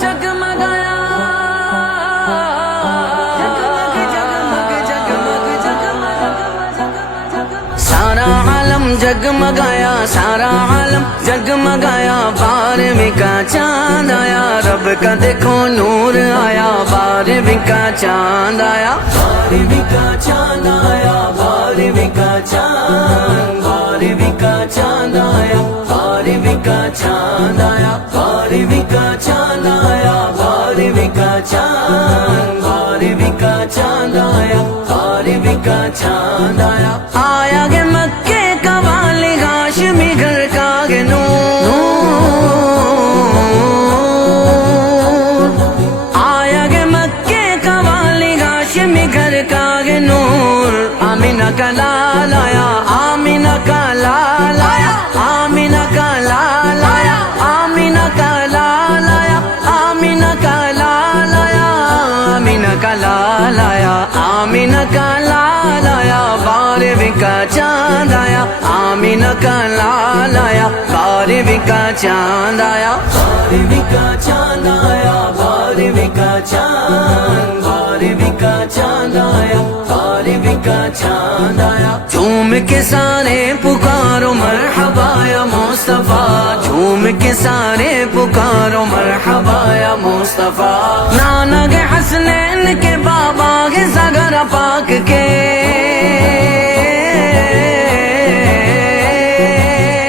जगमगाया, सारा आलम जगमगाया, सारा आलम जगमगाया, 12वीं का चांद आया, रब का देखो नूर आया, 12वीं का चांद आया, 12वीं का चांद आया, 12वीं का चांद, 12वीं का चांद आया, 12वीं का चांद आया, 12वीं का चांद आया, 12वीं का चांद, 12वीं का चांद आया, 12वीं का चांद आया, आया गे मक्के का वाली हाशमी घर का गे नूर, आया गे मक्के का वाली हाशमी घर का गे नूर, आमीना का लाल आया, आमीना का लाल आया, आमीना का लाल आया, आमीना का लाल आया, आमीना का लाल आया, आमीना का लाल आया, आमीना का लाल आया, 12वीं का चांद आया, आमीना का लाल आया, 12वीं का चांद आया, 12वीं का चांद आया, 12वीं का चांद, 12वीं का चांद आया, 12वीं का चांद आया, झूम के सारे पुकारो मरहबा या मुस्तफा, झूम के सारे पुकारो मरहबा या मुस्तफा, नाना के हसनैन के बाबा के सगरा पाक के,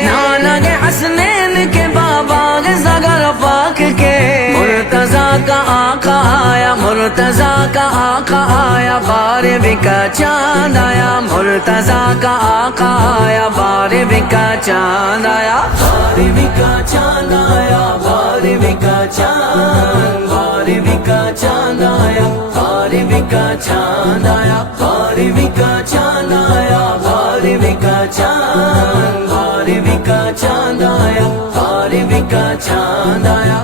नाना के हसनैन के बाबा के सगरा पाक के, मुर्तजा का आका आया, मुर्तजा का आका आया, 12वीं का चांद आया, मुर्तजा का आका आया, 12वीं का चांद आया, 12वीं का चांद आया, 12वीं का चांद, 12वीं का चांद आया, 12वीं का चांद आया, 12वीं का चांद आया, 12वीं का चांद, 12वीं का चांद आया, 12वीं का चांद आया।